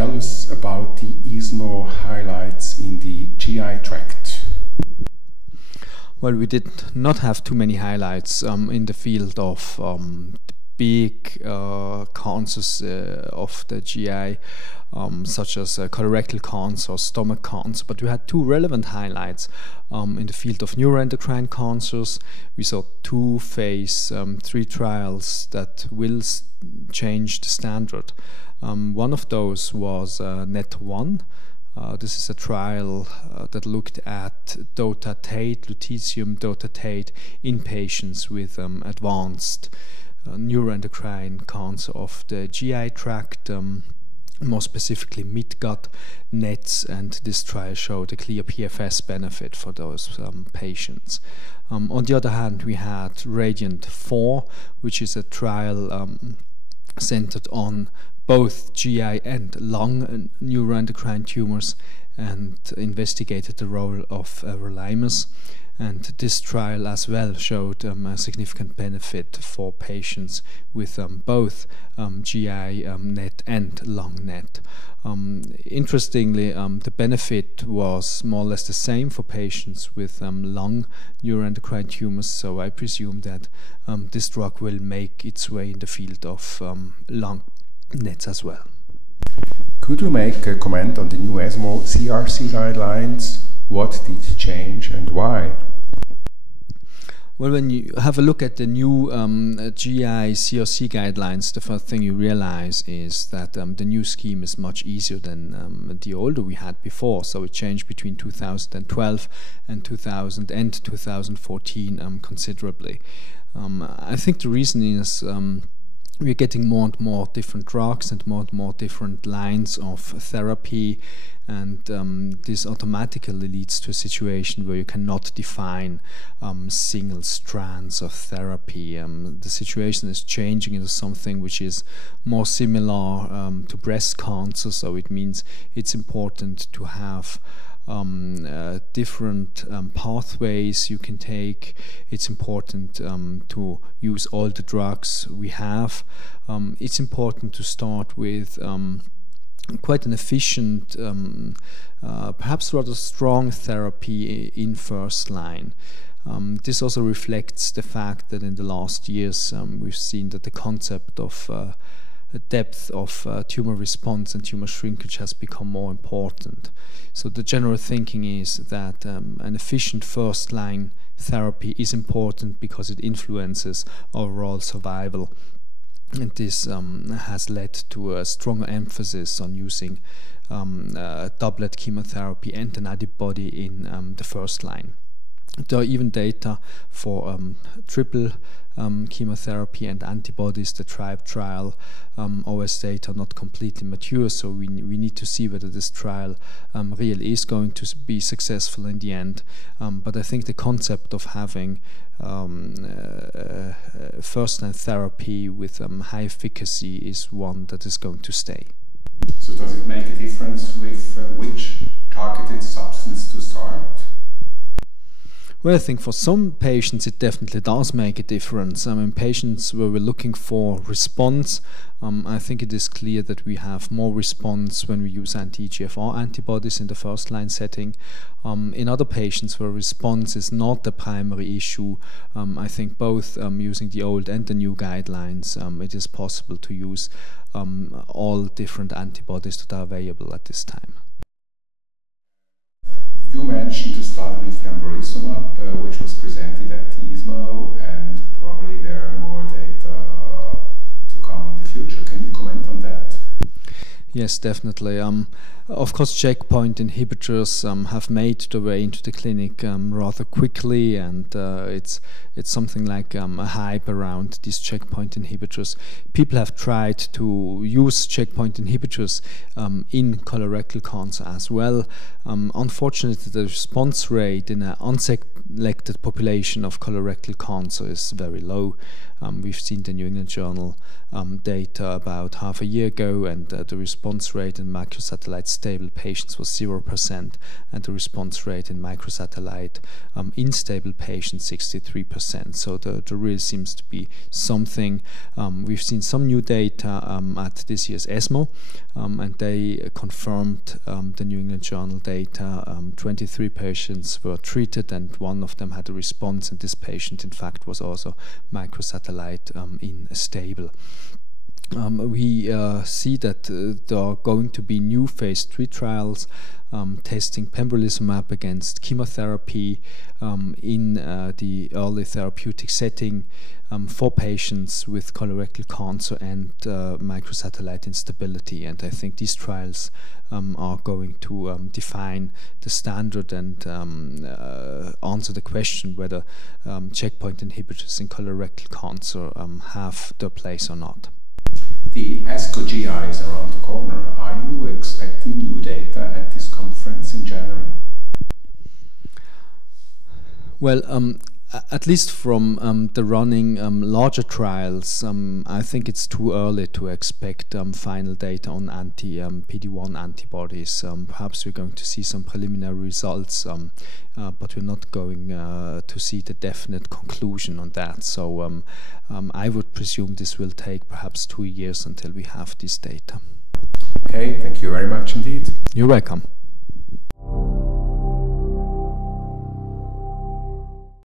tell us about the ESMO highlights in the GI tract? Well, we did not have too many highlights in the field of big cancers of the GI, such as colorectal cancer or stomach cancer, but we had two relevant highlights in the field of neuroendocrine cancers. We saw two phase 3 trials that will change the standard. One of those was NET1. This is a trial that looked at dotatate, lutetium dotatate, in patients with advanced neuroendocrine cancer of the GI tract, more specifically midgut NETs, and this trial showed a clear PFS benefit for those patients. On the other hand, we had RADIANT-4, which is a trial centered on both GI and lung neuroendocrine tumors and investigated the role of everolimus. And this trial as well showed a significant benefit for patients with both GI NET and lung NET. Interestingly, the benefit was more or less the same for patients with lung neuroendocrine tumors, so I presume that this drug will make its way in the field of lung NETs as well. Could you make a comment on the new ESMO CRC guidelines? What did change and why? Well, when you have a look at the new GI CRC guidelines, the first thing you realize is that the new scheme is much easier than the older we had before. So it changed between 2012 and 2014 considerably. I think the reason is we're getting more and more different drugs and more different lines of therapy, and this automatically leads to a situation where you cannot define single strands of therapy. The situation is changing into something which is more similar to breast cancer, so it means it's important to have different pathways you can take. It's important to use all the drugs we have. It's important to start with quite an efficient, perhaps rather strong therapy in first line. This also reflects the fact that in the last years we've seen that the concept of depth of tumor response and tumor shrinkage has become more important. So the general thinking is that an efficient first-line therapy is important because it influences overall survival. And this has led to a stronger emphasis on using doublet chemotherapy and an antibody in the first line. There are even data for triple chemotherapy and antibodies. The TRIBE trial OS data are not completely mature, so we need to see whether this trial really is going to be successful in the end. But I think the concept of having first-line therapy with high efficacy is one that is going to stay. So does it make a difference with which targeted substance to start? Well, I think for some patients it definitely does make a difference. I mean, patients where we're looking for response, I think it is clear that we have more response when we use anti-EGFR antibodies in the first-line setting. In other patients where response is not the primary issue, I think both using the old and the new guidelines, it is possible to use all different antibodies that are available at this time. You mentioned the study with pembrolizumab, which was presented at the ESMO, and probably there are more data to come in the future. Can you comment on that? Yes, definitely. Of course, checkpoint inhibitors have made their way into the clinic rather quickly, and it's something like a hype around these checkpoint inhibitors. People have tried to use checkpoint inhibitors in colorectal cancer as well. Unfortunately, the response rate in an unselected population of colorectal cancer is very low. We've seen the New England Journal data about half a year ago, and the response response rate in microsatellite stable patients was 0%, and the response rate in microsatellite unstable patients 63%. So there really seems to be something. We've seen some new data at this year's ESMO, and they confirmed the New England Journal data. 23 patients were treated, and one of them had a response, and this patient in fact was also microsatellite unstable. We see that there are going to be new phase 3 trials testing pembrolizumab against chemotherapy in the early therapeutic setting for patients with colorectal cancer and microsatellite instability. And I think these trials are going to define the standard and answer the question whether checkpoint inhibitors in colorectal cancer have their place or not. The ASCO GI is around the corner. Are you expecting new data at this conference in January? Well, at least from the running larger trials, I think it's too early to expect final data on anti-PD-1 antibodies. Perhaps we're going to see some preliminary results, but we're not going to see the definite conclusion on that. So I would presume this will take perhaps 2 years until we have this data. Okay, thank you very much indeed. You're welcome.